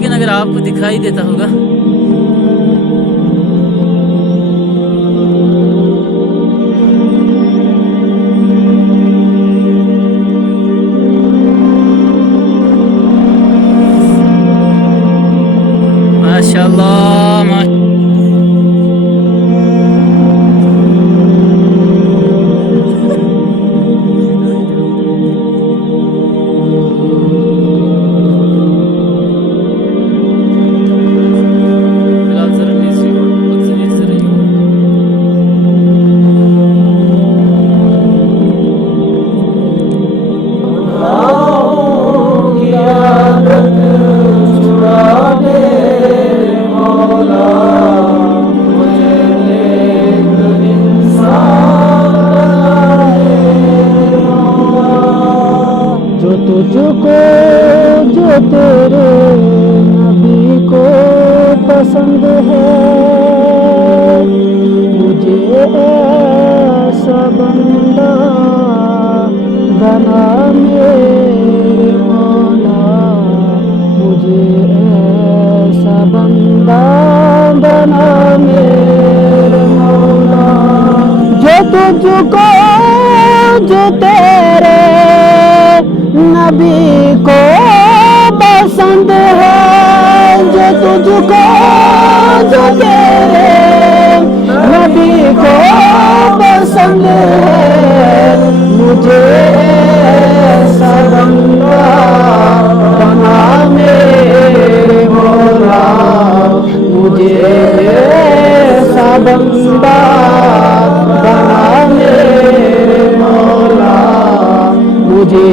लेकिन अगर आपको दिखाई देता होगा माशाल्लाह। तुझको जो तेरे नबी को पसंद है, मुझे ऐसा बंदा बना मेरे मौला, मुझे ऐसा बंदा बना मेरे मौला। जो तुझको जो तेरे नबी को पसंद है, जो तुझको जो तेरे नबी को पसंद है, मुझे ऐसा बंदा बना मेरे मौला, मुझे ऐसा बंदा बना मेरे मौला, मुझे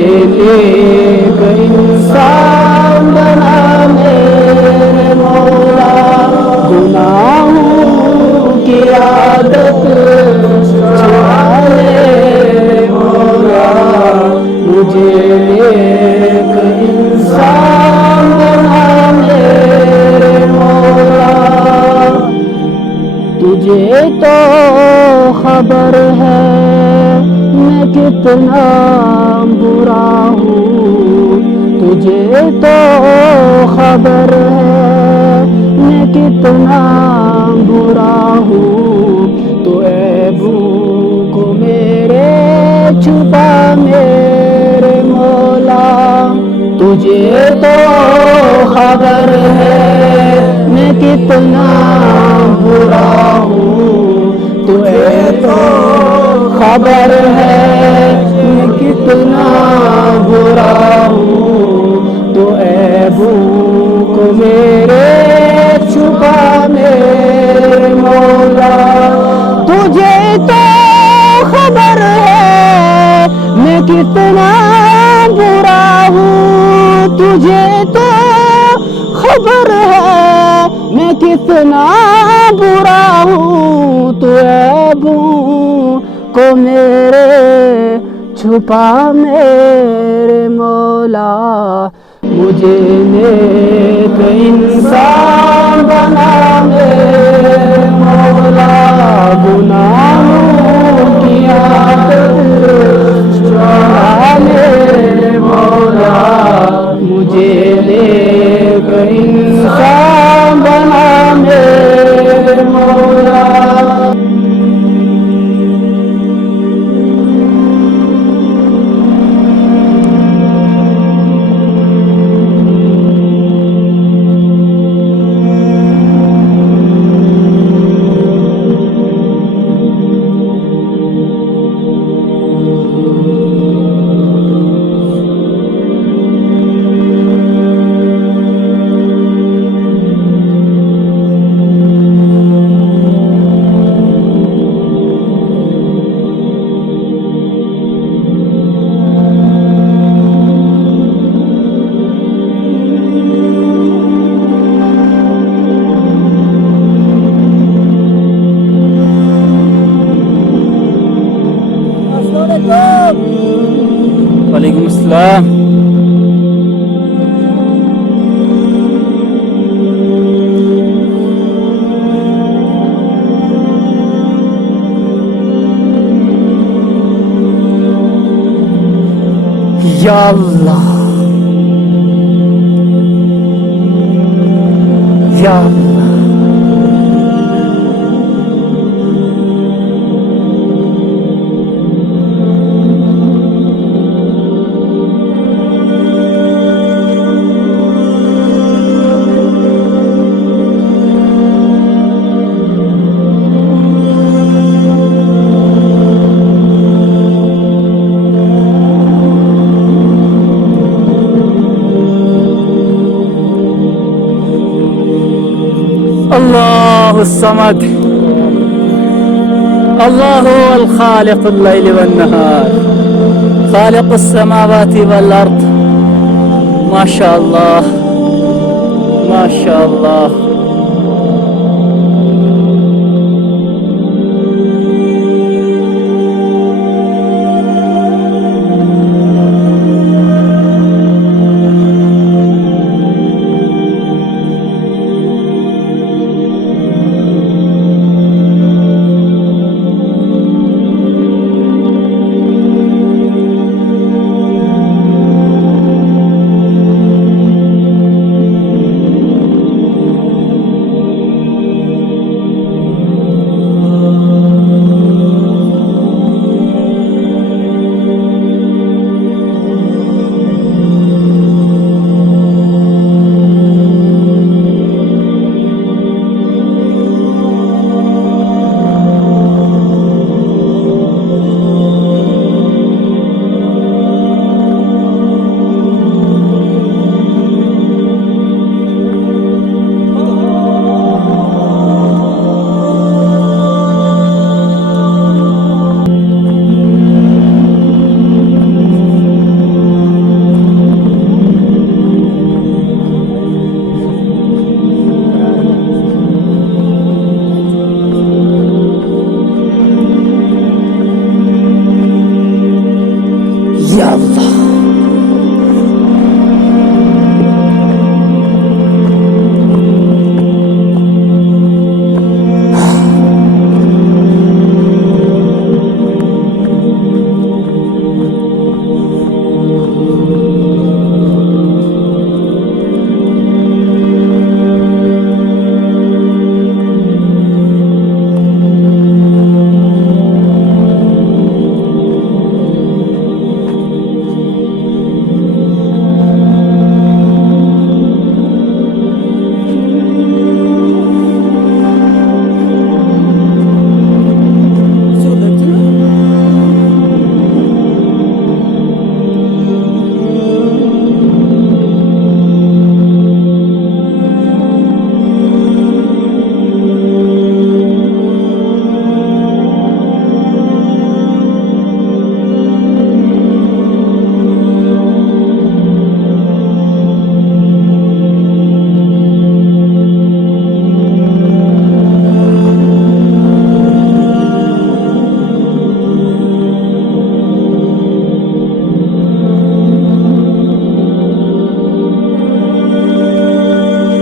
एक इंसान बना मेरे मौला। गुनाहों की आदत छुड़ा ले मौला, मुझे एक इंसान बना मेरे मौला। तुझे तो खबर है मैं कितना बुरा हूँ, तुझे तो खबर है मैं कितना बुरा हूँ, तो ऐबों को मेरे छुपा मेरे मौला। तुझे तो खबर है मैं कितना बुरा हूँ, तुझे तो खबर है मैं कितना बुरा हूँ, तो ऐबों को मेरे छुपा मेरे मौला। तुझे तो खबर है मैं कितना बुरा हूँ, तुझे तो खबर है मैं कितना बुरा हूँ, तो ऐबों को मेरे छुपा मेरे मौला। मुझे नेक इंसान बना मेरे मौला, गुनाहों की आदत छुड़ा मेरे मौला, मुझे नेक इंसान बना मेरे मौला। वालेकुम अस्सलाम। या अल्लाह, या अल्लाहु समद अल्लाहु अल खालिकुल लैल वन नहार खालिकुस समावाति वल अर्द माशाअल्लाह माशाअल्लाह या अल्लाह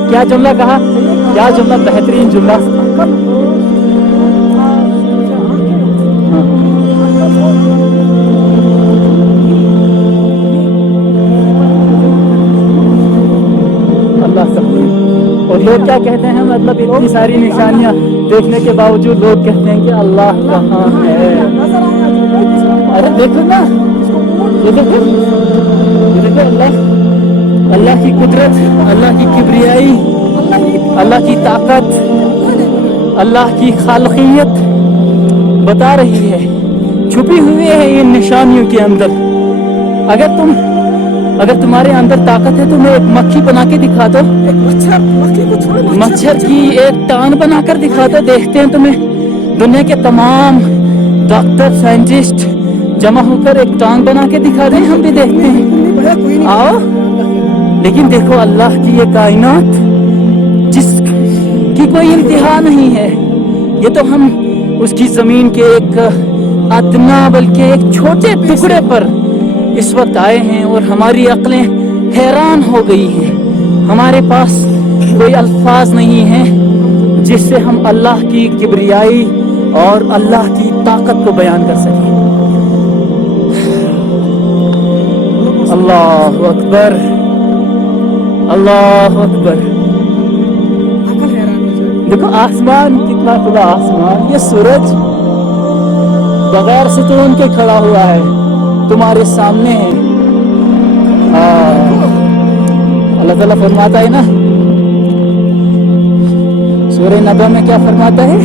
क्या जुमला कहा क्या जुमला बेहतरीन जुमला अल्लाह सब और लोग क्या कहते हैं मतलब इतनी सारी निशानियां देखने के बावजूद लोग कहते हैं कि अल्लाह कहाँ है। अरे देखो ना ये देखो अल्लाह अल्लाह की कुदरत अल्लाह की किब्रियाई अल्लाह की ताकत अल्लाह की खालकियत बता रही है, छुपी हुई है इन निशानियों के अंदर। अगर तुम्हारे अंदर ताकत है तो मैं एक मक्खी बना के दिखा दो, मच्छर की एक टांग बनाकर दिखा दो, देखते हैं तुम्हें दुनिया के तमाम डॉक्टर साइंटिस्ट जमा होकर एक टांग बना के दिखा दें, हम भी देखते हैं। आओ लेकिन देखो अल्लाह की ये कायनात जिसकी कोई इंतहा नहीं है, ये तो हम उसकी जमीन के एक अदना बल्कि एक छोटे टुकड़े पर इस वक्त आए हैं और हमारी अक्लें हैरान हो गई हैं। हमारे पास कोई अल्फाज नहीं है जिससे हम अल्लाह की किब्रियाई और अल्लाह की ताकत को बयान कर सकें। अल्लाह अकबर, अल्लाह अकबर। देखो आसमान कितना खुला आसमान, ये सूरज बगैर सुकून के खड़ा हुआ है, तुम्हारे सामने है। अल्लाह ताला फरमाता है ना सूरह नबा में, क्या फरमाता है?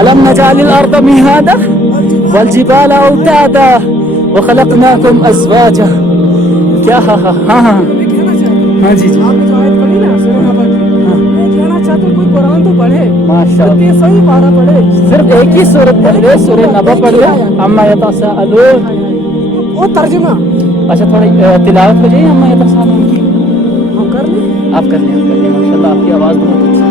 अलम नजालिल अर्द मिहादा वल जिबाला औतादा व खलकनाकुम अज़वाजा। क्या? हाँ हाँ जी जी। आपने जो आयत पढ़ी ना सूरह नबा की, मैं कहना चाहता हूँ कोई कुरान तो पढ़े, माशाअल्लाह। सही पारा पढ़े। सिर्फ एक ही सूरत पढ़ ले, सूरह नबा पढ़ ले, अम्मा यतसाअलून। वो तर्जुमा अच्छा थोड़ी तिलावत हो जाए अम्मा यतसाअलून की, हम कर लें। आप कर लें माशाल्लाह, आपकी आवाज़ बहुत अच्छी है।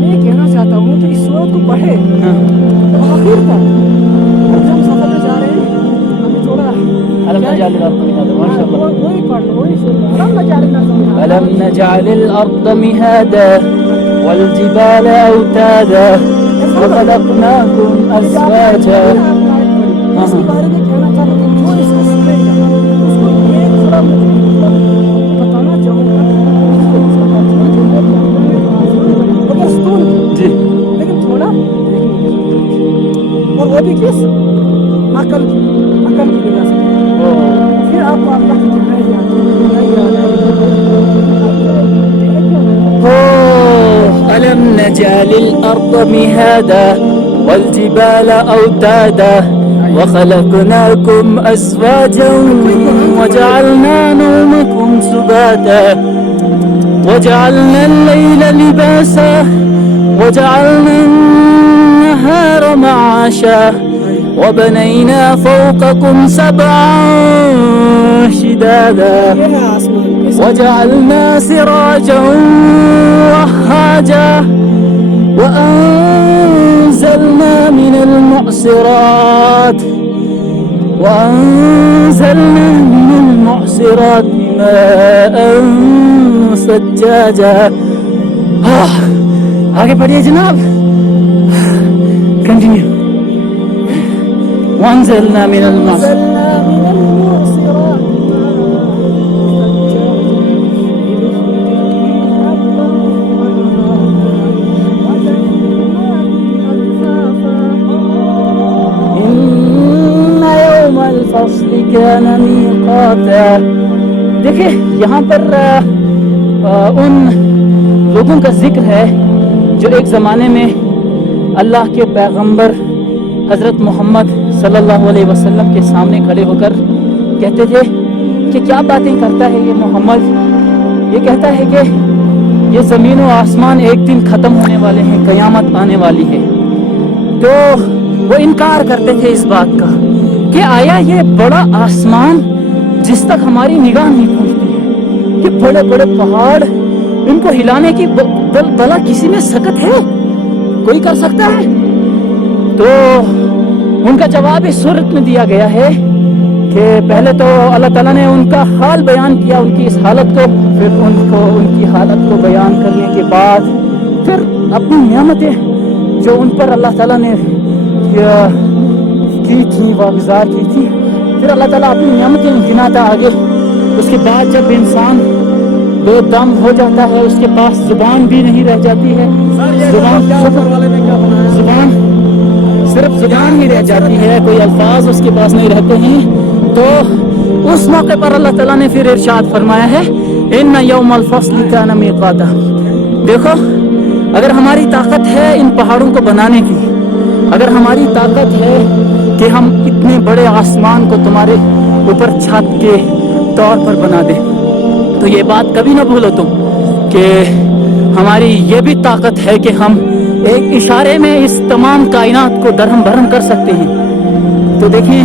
मैं कहना चाहता हूँ कि इस सूरत को पढ़े हाँ। आखिर तक। आज हम सफर में जा रहे हैं, अभी थोड़ा अलम नजालिल अर्द मिहादा, माशाअल्लाह। वही पढ़ लो, वही सुन लो। अलम नजालिल अर्द मिहादा। ألم نجعل الأرض مهادا والجبال أوتادا وخلقناكم أزواجا। इसके बारे में कहना चाहता हूँ जो इसको सुनेगा उसको एक थोड़ा बताना चाहूँगा। बगैर सुकून के, जी लेकिन थोड़ा देखने की जरूरत है। और वो भी किस अकल की वजह से। फिर आपको अल्लाह की नहीं ألم نجعل الأرض مهادا والجبال أوتادا وخلقناكم أزواجا وجعلنا نومكم سباتا وجعلنا الليل لباسا وجعلنا النهار معاشا وبنينا فوقكم سبعا شدادا وجعلنا سراجا وهاجا وأنزلنا من المعصرات ماء सज्जाजा। आगे बढ़िए जनाब, कंटिन्यू। वंज़लना मिनल मुअस्सिरात। इन्ना यौमल फ़स्ल कान मीक़ाता। देखिए यहाँ पर उन लोगों का जिक्र है जो एक ज़माने में अल्लाह के पैगंबर हज़रत मोहम्मद सल्लल्लाहु अलैहि वसल्लम के सामने खड़े होकर कहते थे कि क्या बातें करता है ये मोहम्मद, ये कहता है कि ये ज़मीन और आसमान एक दिन ख़त्म होने वाले हैं, क़यामत आने वाली है। तो वो इनकार करते थे इस बात का कि आया ये बड़ा आसमान जिस तक हमारी निगाह नहीं पहुंचती है, कि बड़े बड़े पहाड़, इनको हिलाने की भला किसी में सकत है? कोई कर सकता है? तो उनका जवाब इस सूरत में दिया गया है कि पहले तो अल्लाह ताला ने उनका हाल बयान किया, उनकी इस हालत को, फिर उनको उनकी हालत को बयान करने के बाद फिर अपनी नियामतें जो उन पर अल्लाह ताला ने की थी, वागुज़ार की थी, फिर अल्लाह ताला अपनी नियामतें गिनाता आगे। उसके बाद जब इंसान बेदम हो जाता है, उसके पास जुबान भी नहीं रह जाती है, जुबान सिर्फ जुबान ही रह जाती है, कोई अल्फाज उसके पास नहीं रहते हैं, तो उस मौके पर अल्लाह ताला ने फिर इरशाद फरमाया है इन्ना यौमल फ़स्ल कान मीक़ाता। देखो अगर हमारी ताकत है इन पहाड़ों को बनाने की, अगर हमारी ताकत है कि हम इतने बड़े आसमान को तुम्हारे ऊपर छत के तौर पर बना दें, तो ये बात कभी ना भूलो तुम कि हमारी ये भी ताकत है कि हम एक इशारे में इस तमाम कायनात को दरहम भरम कर सकते हैं। तो देखें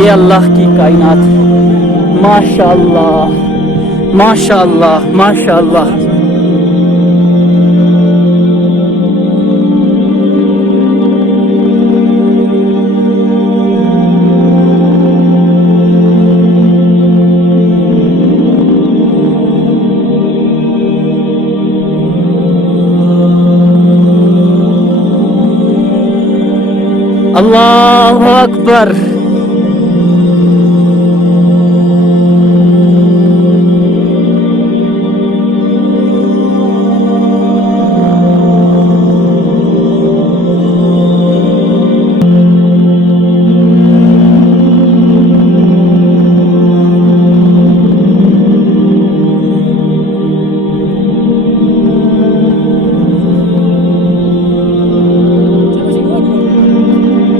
ये अल्लाह की कायनात, माशाअल्लाह माशाअल्लाह माशाअल्लाह। अल्लाहु अकबर।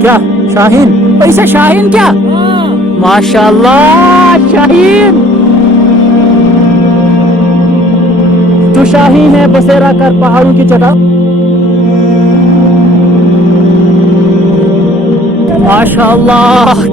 क्या शाहीन? पैसा शाहीन क्या? माशाल्लाह शाहीन, तू शाहीन है बसेरा कर पहाड़ों की चढ़ा। माशाल्लाह।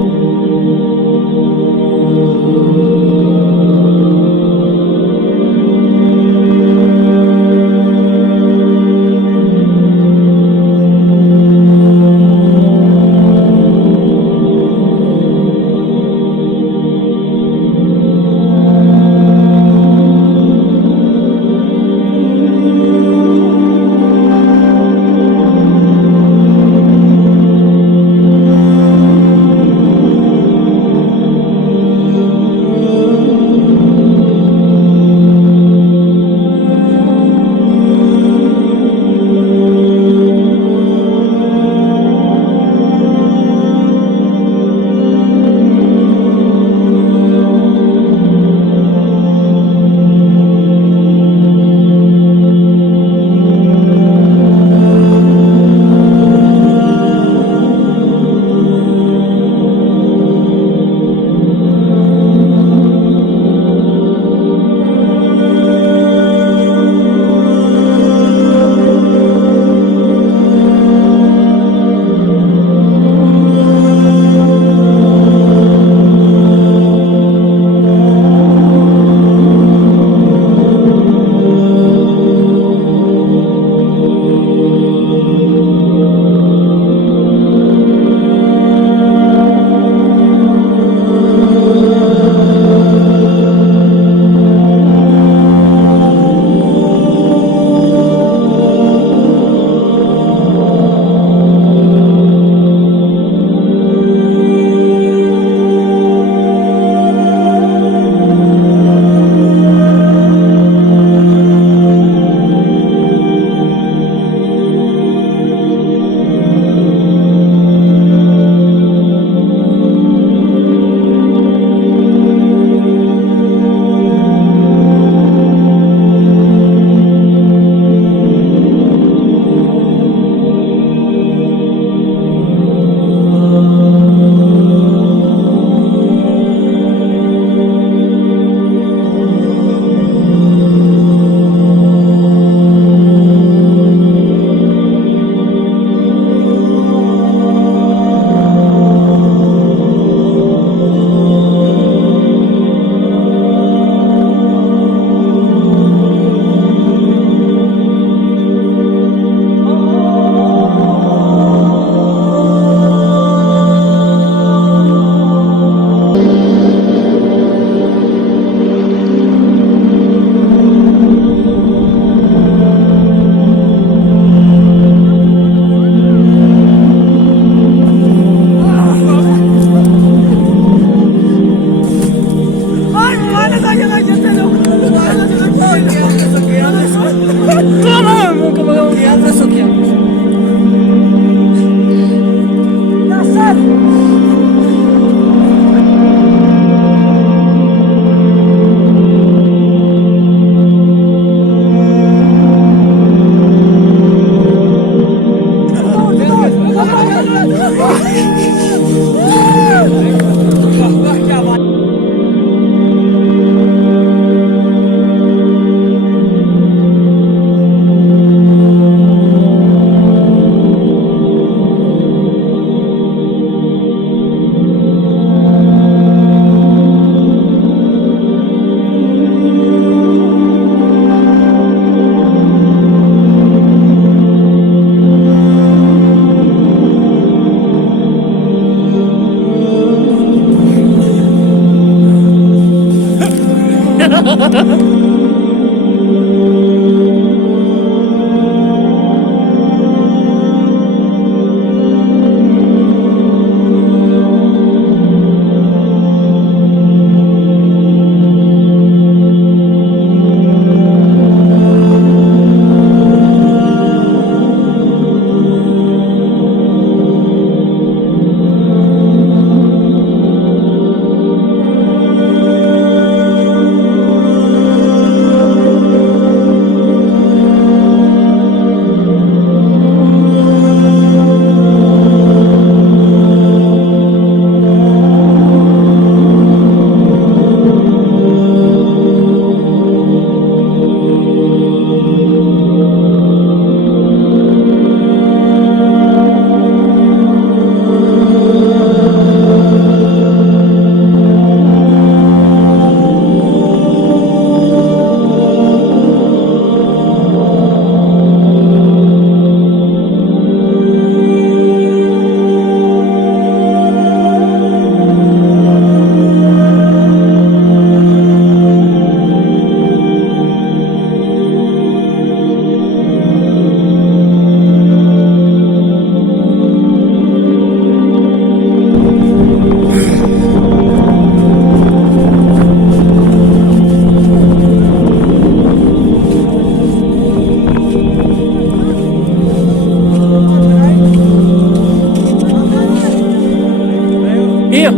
Hier.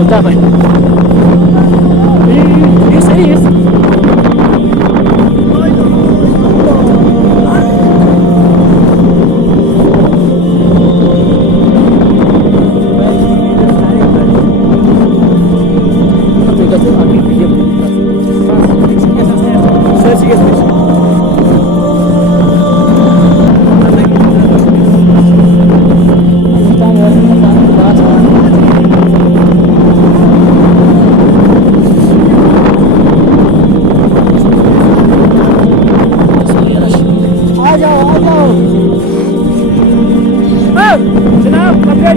Und dabei. Hier ist Eddie.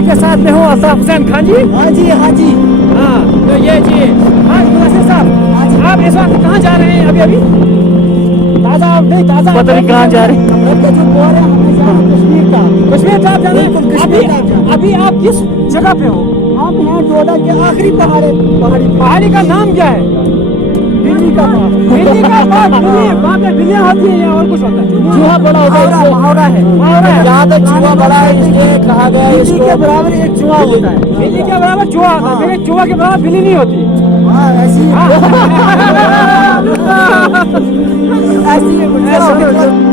के साथ में हूँ असाफ हुसैन खान जी। हाँ जी हाँ जी। हाँ तो ये जी हाँ मुनासिर साहब आप इस वक्त कहाँ जा रहे हैं? अभी अभी ताज़ा नहीं ताज़ा पता नहीं कहाँ जा रहे हैं। जो बोल रहे हैं हमें जाना कश्मीर का। कश्मीर साहब जाना है? बिल्कुल, कश्मीर अभी साहब जाना। अभी आप किस जगह पे हो? हम हैं डोडा के आखिरी पहाड़ी पे। पहाड़ी का नाम क्या है? दिल्ली का बाग। दिल्ली का बाग। दिल्ली वहाँ पे बिल्लियाँ होती हैं या और कुछ होता है? चूहा बड़ा होता है इससे। मुहावरा है। मुहावरा है। यहाँ पे चूहा बड़ा है इसलिए कहा गया है दिल्ली इसको। के बराबर एक चूहा होता है। बिल्ली के बराबर चूहा होता है, लेकिन चूहा के बराबर बिल्ली नहीं होती। हाँ ऐसी हाँ। ऐसी है कुछ।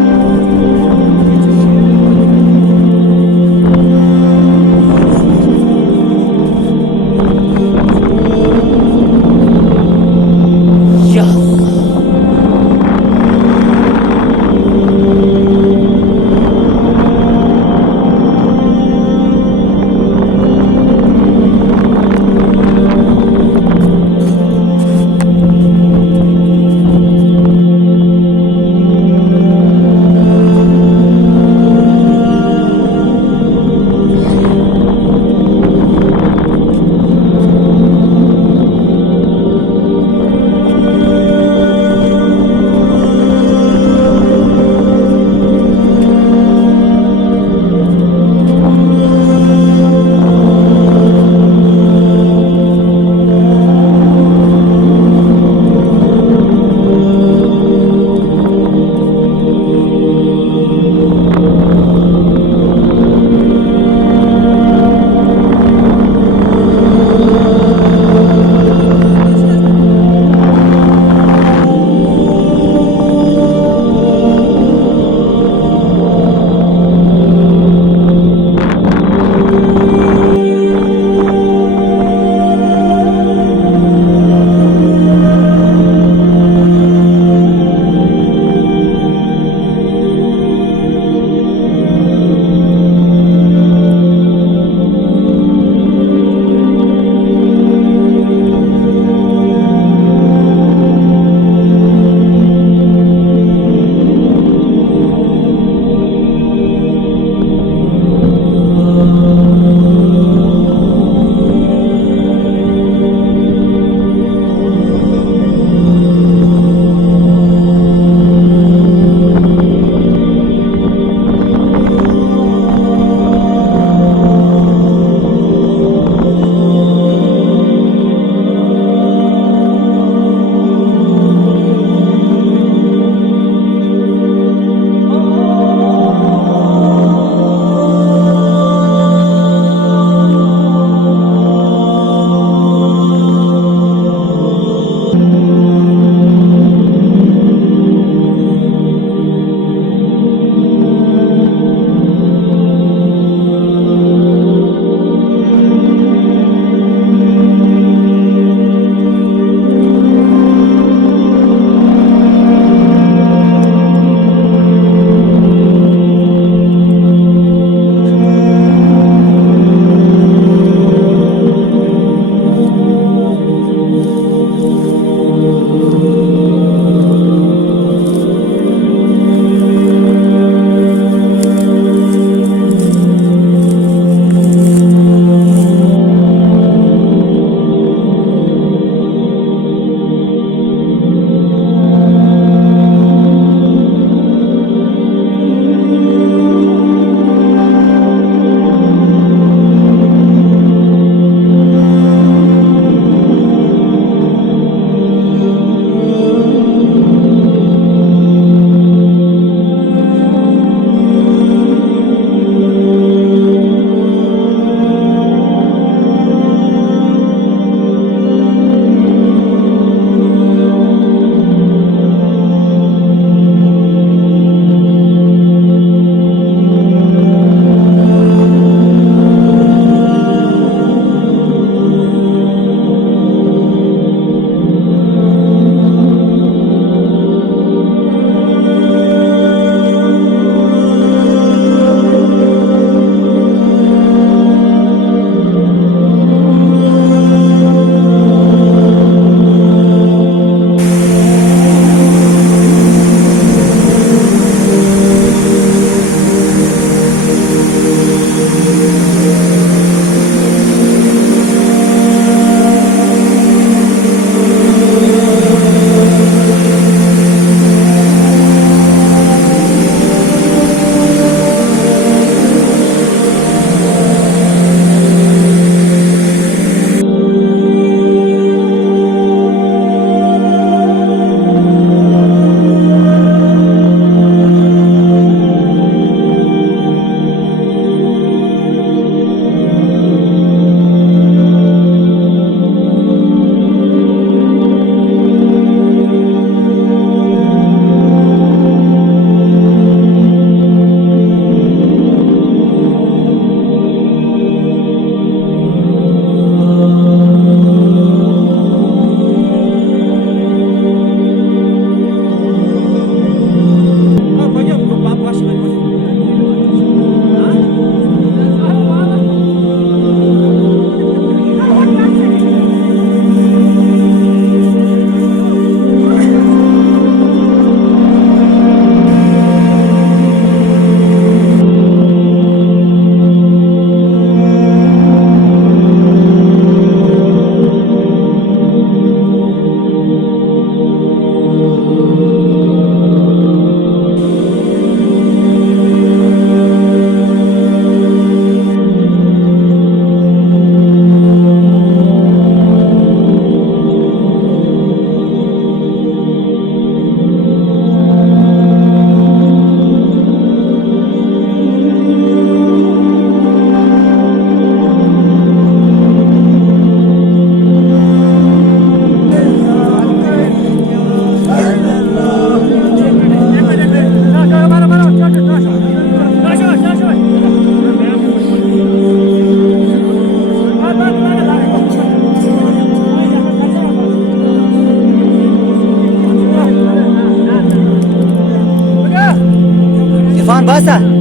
बसा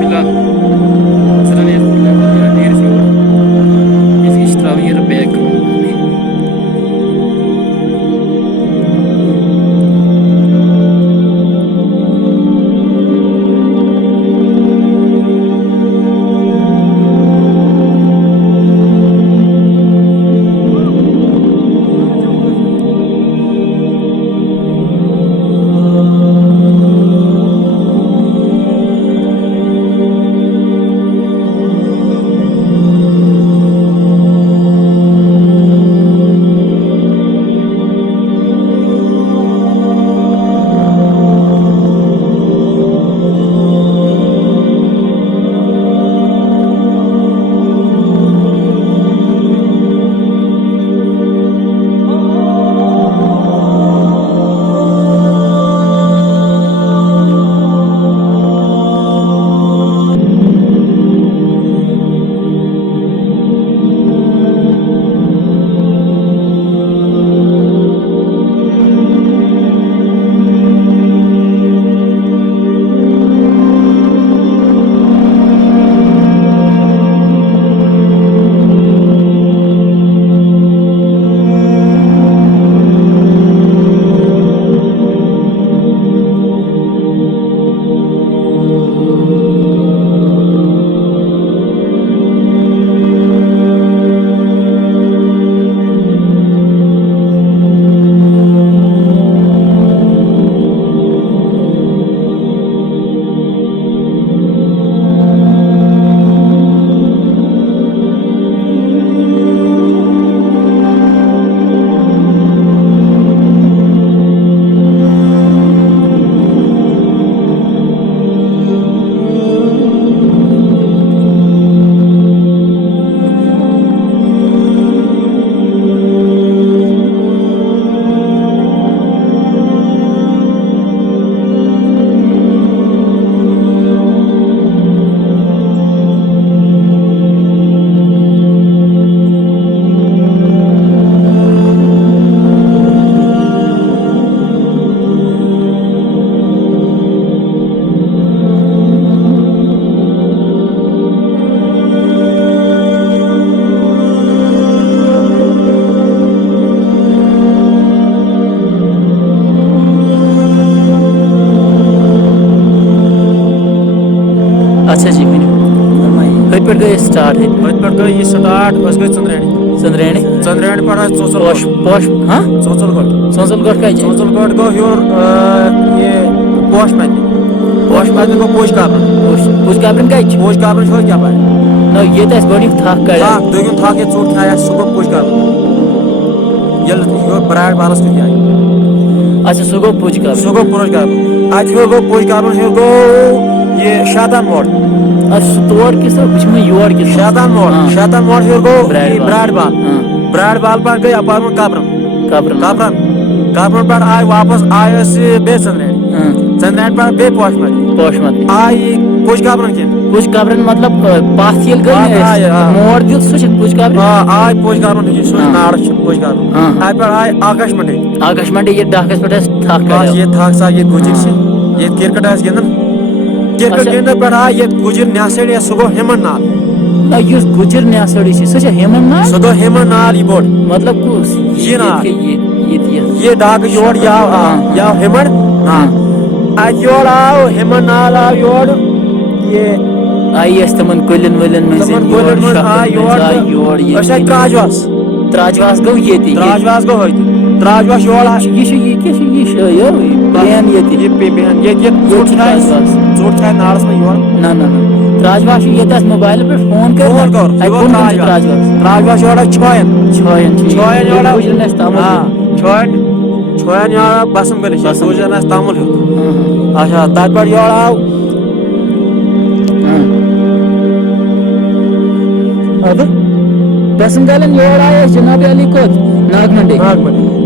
Bilal. Sıra ne? Neresi var? Eski iştiravı yeri bek. अच्छा जी कत पे गए स्टार्ट है वत पे गई स्टार्ट अस गई चंद्रेणी चंद्रेणी चंद्रेणी पर चोचल पोश पोश हाँ चोचलगढ़ सोनसलगढ़ का चोचलगढ़ गो योर ये पोश मैंने को पोश काबरन कुछ काबरन का पोश काबरन हो क्या पाए ना ये तो बड़ी थाक का था दोगिन था के चोट खाया सुबह पोश काबरन यल यो ब्राड बालस के जाए अच्छा सुगो पूछ का सुगो पोश काबरन आज हो गो पोश काबरन हो गो ये शादान मोड़ और तोड़ किस तरह कुछ में योर किस शादान मोड़ हो गो ब्राड बाल हाँ ब्राड बाल पर गई अपार्टमेंट काबरन काबरन पर आए वापस आए से बे चंद्रेणी हाँ चंद्रेणी पर बे पोश मत आई पोश काबरन के कुछ काबरन मतलब पास येल गए मोड़ दिल सुच कुछ काबरन आय पोश काबरन के सुच नाड़ पोश हाँ। काबरन आई पर आए आकाश मंडे ये डाकस पे थाक का ये थाक सा ये गुजिर से ये क्रिकेट आस गिंदन क्रिकेट गिंदन पर आए ये गुजिर न्यासड़ी या सुगो हेमन नाल ना ये गुजर न्यासड़ी से सच हेमन ना सुगो हेमन नाल ये बोर्ड मतलब कुछ ये ना ये डाक योड़ या हेमन ना आज योड़ आओ हेमन नाल आओ योड़ ये आई तमन कुलिन वलिन में तमन कुलिन में आय योर अस आय त्राजवास त्राजवास गो ये त्राजवास गो होय त्राजवास योर ये प्लेन ये पेन ये जोट था नारस में योर ना ना ना त्राजवास ये तस मोबाइल पे फोन कर त्राजवास त्राजवास योर छोयन योर गुजरनेस तामुल हां छोयन योर बसम गले गुजरनेस तामुल अच्छा तत पर योर आव अब बसम गलन योर आए जनाब अली कोत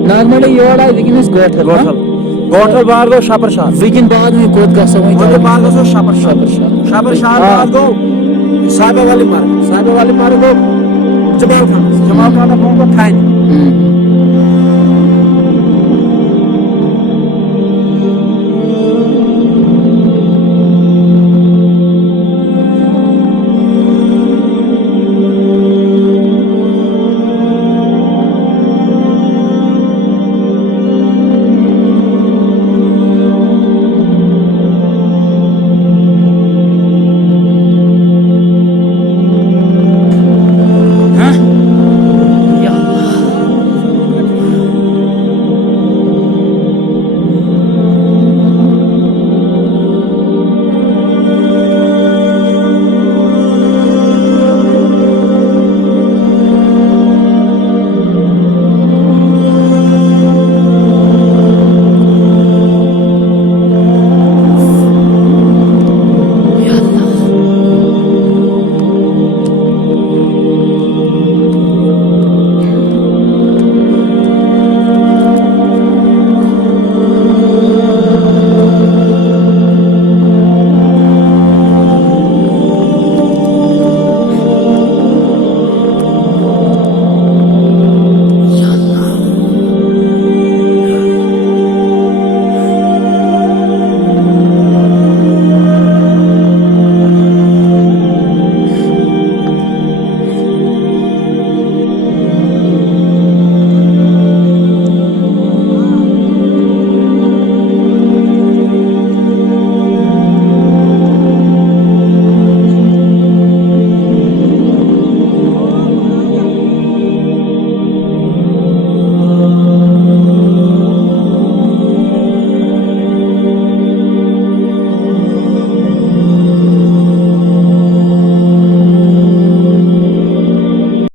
नागमंडी योर आए विगिनस गोठल बार गो शापर शाह विगिन बाद में कोत का समय कोत बाद गो शापर शाह बाद गो साबे वाली मार गो जमाल खान को ठाइन